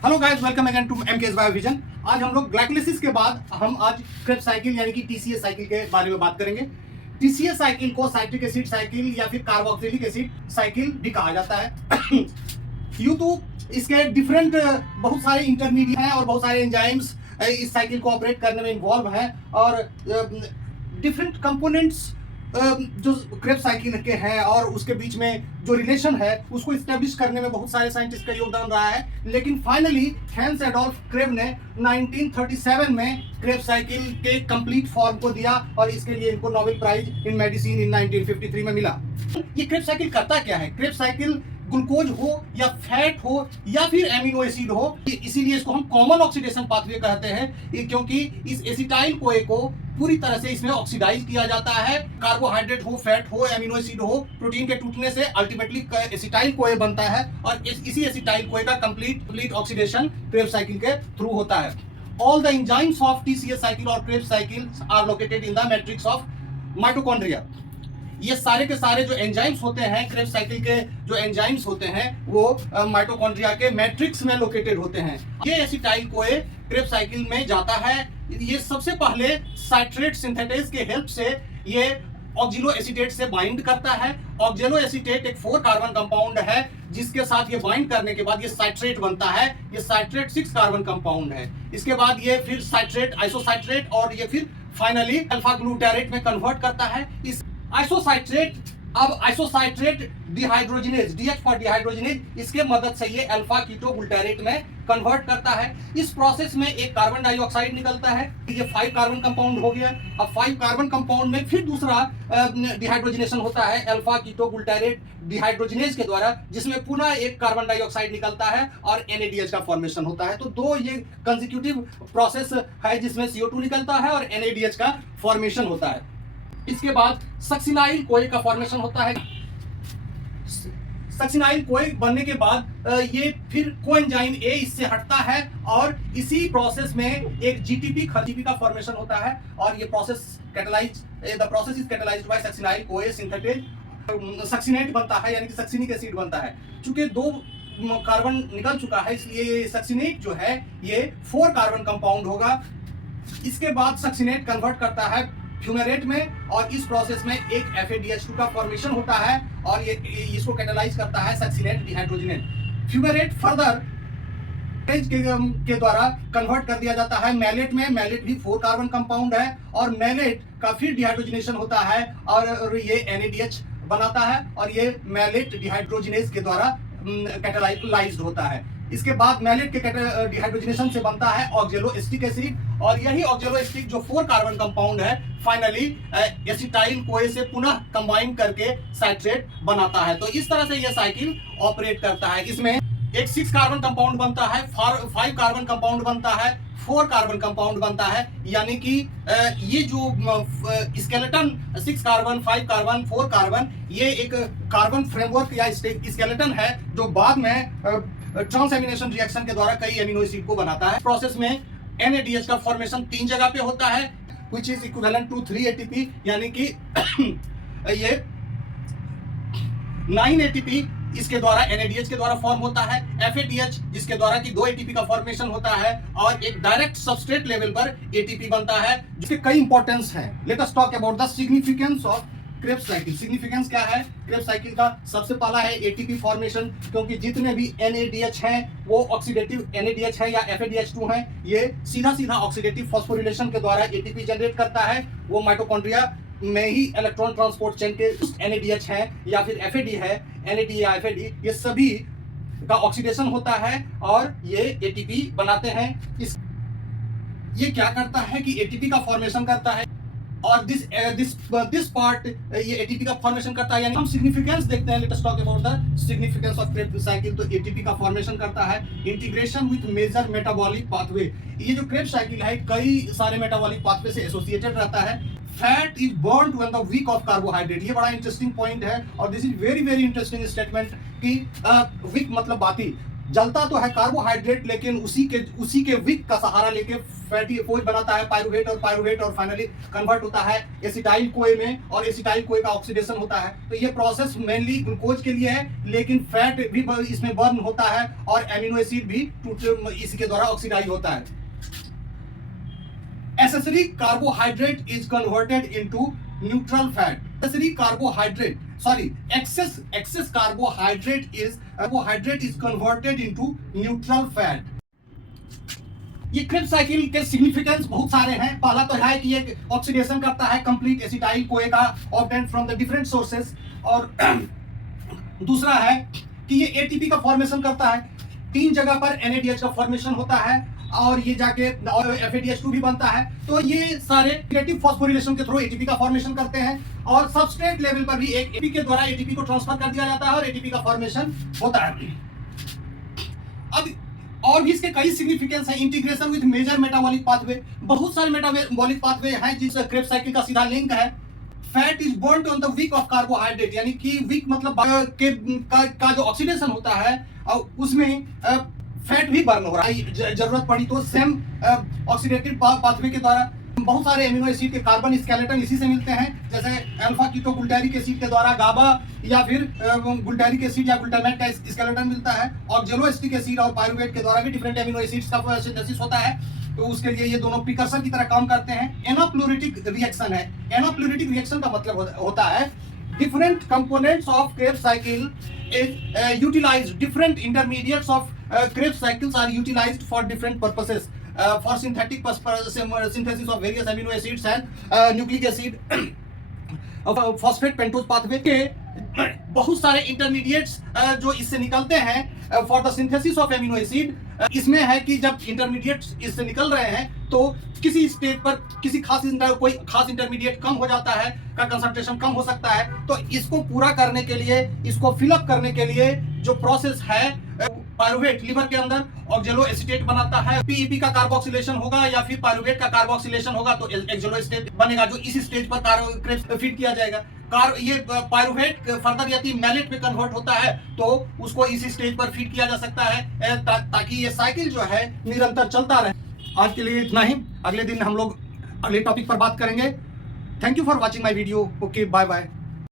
Hello guys, welcome again to MKS Biovision. आज हम लोग ग्लाइकोलाइसिस के बाद हम आज क्रेब्स साइकिल यानी कि टीसीएस साइकिल के बारे में बात करेंगे। टीसीएस साइकिल को साइट्रिक एसिड साइकिल या फिर कार्बोक्सिलिक एसिड साइकिल भी कहा जाता है। यूं तो इसके डिफरेंट बहुत सारे इंटरमीडिएट हैं और बहुत सारे एंजाइम्स इस साइकिल को ऑपरेट करने में इन्वॉल्व हैं और डिफरेंट कंपोनेंट्स जो क्रेब्स साइकिल के हैं और उसके बीच में जो रिलेशन है उसको इस्टेब्लिश करने में बहुत सारे साइंटिस्ट का योगदान रहा है। लेकिन फाइनली हैंस एडोल्फ क्रेब ने 1937 में क्रेब साइकिल के कंप्लीट फॉर्म को दिया और इसके लिए इनको Nobel prize in medicine in 1953 में मिला। ये क्रेब साइकिल करता क्या है? क्रेब साइकिल ग्लूकोज हो या फैट हो या फिर एमिनो एसिड हो, इसीलिए इसको हम कॉमन ऑक्सीडेशन पाथवे कहते हैं, क्योंकि इस एसिटाइल कोए को पूरी तरह से इसमें ऑक्सीडाइज किया जाता है। कार्बोहाइड्रेट हो, फैट हो, एमिनो एसिड हो, प्रोटीन के टूटने से अल्टीमेटली एसिटाइल कोए बनता है और इसी एसिटाइल कोए का कंप्लीट ऑक्सीडेशन क्रेब साइकिल के थ्रू होता है। All the enzymes of TCS cycle और Kreb cycle are located in the matrix of mitochondria. ये सारे के सारे जो एंजाइम्स होते हैं, क्रेब साइकिल के जो एंजाइम्स होते हैं वो माइटोकॉन्ड्रिया के मैट्रिक्स में लोकेटेड होते हैं। ये एसिटाइल कोए क्रेब साइकिल में जाता है। ये सबसे पहले साइट्रेट सिंथेटेज के हेल्प से ये ऑक्सिलो एसीटेट से बाइंड करता है। ऑक्सिलो एसीटेट एक 4 कार्बन कंपाउंड है जिसके साथ ये बाइंड करने के बाद ये साइट्रेट बनता है। ये साइट्रेट 6 कार्बन कंपाउंड है। इसके बाद ये फिर साइट्रेट, आइसोसाइट्रेट और ये फिर फाइनली अल्फा ग्लूटारेट में कन्वर्ट करता है। इस आइसोसाइट्रेट अब आइसोसाइट्रेट डिहाइड्रोजिनेज, डीएच फॉर डिहाइड्रोजिनेज, इसके मदद से ये अल्फा कीटो ग्लूटारेट में कन्वर्ट करता है। इस प्रोसेस में एक कार्बन डाइऑक्साइड निकलता है। ये 5 कार्बन कंपाउंड हो गया। अब 5 कार्बन कंपाउंड में फिर दूसरा डिहाइड्रोजिनेशन होता है अल्फा कीटो ग्लूटारेट डिहाइड्रोजिनेज के द्वारा, जिसमें पुनः एक कार्बन डाइऑक्साइड निकलता है और NADH का फॉर्मेशन होता है। तो दो ये कंसेक्यूटिव प्रोसेस है जिसमें CO2 निकलता है और NADH का फॉर्मेशन होता है। इसके बाद सक्सिनाइल कोए का फॉर्मेशन होता है। सक्सिनाइल कोए बनने के बाद ये फिर कोएंजाइम A इससे हटता है और इसी प्रोसेस में एक GTP का फॉर्मेशन होता है और ये process the process is catalysed by succinyl CoA synthetase. Succinate बनता है यानी कि सक्सिनिक एसिड बनता है। चूंकि 2 कार्बन निकल चुका है इसलिए सक्सिनेट जो है ये 4 कार्बन कंपाउंड होगा। इसके बाद सक्सिनेट कन्वर्ट करता है फ्यूमेरेट में और इस प्रोसेस में एक FADH2 का फॉर्मेशन होता है और ये इसको कैटलाइज करता है सक्सिनेट डिहाइड्रोजिनेट। फ्यूमेरेट फर्दर के द्वारा कन्वर्ट कर दिया जाता है मैलेट में। मैलेट भी 4 कार्बन कंपाउंड है और मैलेट का फिर डिहाइड्रोजिनेशन होता है और ये NADH बनाता है और ये मैलेट डिहाइड्रोजिनेज के द्वारा कैटलाइज्ड होता है। इसके बाद मैलेट के डिहाइड्रोजिनेशन से बनता है ऑक्जेलो एसिटिक एसिड और यही ऑक्जेलो एसिटिक जो 4 कार्बन कंपाउंड है फाइनली एसिटाइल कोए से पुनः कंबाइन करके साइट्रेट बनाता है। तो इस तरह से यह साइकिल ऑपरेट करता है। इसमें एक 6 कार्बन कंपाउंड बनता है, 5 कार्बन कंपाउंड बनता है, 4 कार्बन कंपाउंड बनता है, यानी कि ये जो स्केलेटन 6 कार्बन, 5 कार्बन, 4 कार्बन, ये एक कार्बन फ्रेमवर्क या स्केलेटन है जो बाद में ट्रांसएमिनेशन रिएक्शन के द्वारा कई एमिनो एसिड को बनाता है। प्रोसेस में NADH का फॉर्मेशन 3 जगह पे होता है, which is equivalent to 3 ATP, यानी कि ये 9 ATP इसके द्वारा NADH के द्वारा फॉर्म होता है। FADH जिसके द्वारा कि 2 ATP का फॉर्मेशन होता है और एक डायरेक्ट सबस्ट्रेट लेवल पर ATP बनता है, जिसके कई इंपॉर्टेंस है। Late us talk about the significance of Krebs cycle. Significance क्या है क्रेब साइकिल का? सबसे पहला है ATP फॉर्मेशन, क्योंकि जितने भी NADH हैं वो ऑक्सीडेटिव NADH है या FADH2 है, ये सीधा ऑक्सीडेटिव फॉस्फोरिलेशन के द्वारा ATP जनरेट करता है। वो माइटोकॉन्ड्रिया में ही इलेक्ट्रॉन ट्रांसपोर्ट चेन के NADH है या फिर FAD है, NAD या FAD, ये सभी का ऑक्सीडेशन होता है और ये ATP बनाते हैं। ये क्या करता है कि ATP का फॉर्मेशन करता है और दिस पार्ट ये ATP का फॉर्मेशन करता है। यानी हम सिग्निफिकेंस देखते हैं। Let us talk about the significance of Krebs cycle. तो ATP का फॉर्मेशन करता है integration with major metabolic pathway. ये जो क्रेब साइकिल है कई सारे मेटाबॉलिक पाथवे से एसोसिएटेड रहता है। Fat is burned when the wick of carbohydrate. ये बड़ा इंटरेस्टिंग पॉइंट है और this is very interesting statement कि वीक मतलब बाती। जलता तो है कार्बोहाइड्रेट, लेकिन उसी के विक का सहारा लेके फैटी फोज बनाता है पायरुवेट, और फाइनली कन्वर्ट होता है एसिटाइल कोए में, और एसिटाइल कोए का ऑक्सीडेशन होता है। तो ये प्रोसेस मेनली ग्लूकोज के लिए है, लेकिन फैट भी इसमें बर्न होता है और एमिनो एसिड भी इसके द्वारा ऑक्सीडाइज होता है। Accessory carbohydrate is converted into neutral fat. Excess carbohydrate is converted into neutral fat. ये क्रेब्स साइकिल के सिग्निफिकेंस बहुत सारे हैं। पहला तो है कि ये ऑक्सीडेशन करता है कंप्लीट एसिटाइल कोए का obtained from the different sources, और दूसरा है कि ये एटीपी का फॉर्मेशन करता है। 3 जगह पर NADH का फॉर्मेशन होता है और ये जाके FADH2 भी बनता है। तो ये सारे नेगेटिव फॉस्फोरिलेशन के थ्रू एटीपी का फॉर्मेशन करते हैं, और सबस्ट्रेट लेवल पर भी एक एटीपी के द्वारा एटीपी को ट्रांसफर कर दिया जाता है और एटीपी का फॉर्मेशन होता है। अब और भी इसके कई सिग्निफिकेंस है। Integration with major metabolic pathway, बहुत सारे मेटाबॉलिक पाथवे हैं जिस क्रेब्स साइकिल का सीधा लिंक है। Fat is burned on the wick of carbohydrate, यानी कि विक मतलब का जो ऑक्सीडेशन होता है उसमें फैट भी बर्न हो रहा है जरूरत पड़ी तो। सेम ऑक्सीडेटिव पाथवे के द्वारा बहुत सारे एमिनो एसिड के कार्बन स्केलेटन इसी से मिलते हैं, जैसे अल्फा कीटोग्लूटारिक एसिड के द्वारा गाबा या फिर ग्लूटारिक एसिड या ग्लूटामेट का स्केलेटन मिलता है, और जेलोएस्टिक एसिड और पायरुवेट के द्वारा भी डिफरेंट एमिनो एसिड्स का सिंथेसिस होता है। तो उसके लिए ये दोनों प्रिकर्सर की तरह काम करते हैं। एनाप्लूरिटिक रिएक्शन है। एनाप्लूरिटिक रिएक्शन का मतलब होता है different components of Krebs cycle is utilized. Different intermediates of Krebs cycles are utilized for different purposes. For synthetic synthesis of various amino acids and nucleic acid, phosphate pentose pathway के बहुत सारे intermediates जो इससे निकलते हैं for the synthesis of amino acid. इसमें है कि जब इंटरमीडिएट्स इससे निकल रहे हैं तो किसी स्टेज पर कोई खास इंटरमीडिएट कम हो जाता है, का कंसंट्रेशन कम हो सकता है। तो इसको पूरा करने के लिए, इसको फिलअप करने के लिए जो प्रोसेस है, पायरुवेट लिवर के अंदर ऑक्जेलो एसीटेट बनाता है। पीईपी का कार्बोक्सिलेशन होगा या फिर पायरुवेट का कार्बोक्सिलेशन होगा तो एक्जेलो एसीटेट बनेगा, जो इस स्टेज पर क्रेब्स फीड किया जाएगा। ये पायरुवेट फर्दर यदि मैलेट में कन्वर्ट होता है तो उसको इसी स्टेज पर फीड किया जा सकता है, ताकि ये साइकिल जो है निरंतर चलता रहे। आज के लिए इतना ही, अगले दिन हम लोग अगले टॉपिक पर बात करेंगे। Thank you for watching my video. Okay, bye bye.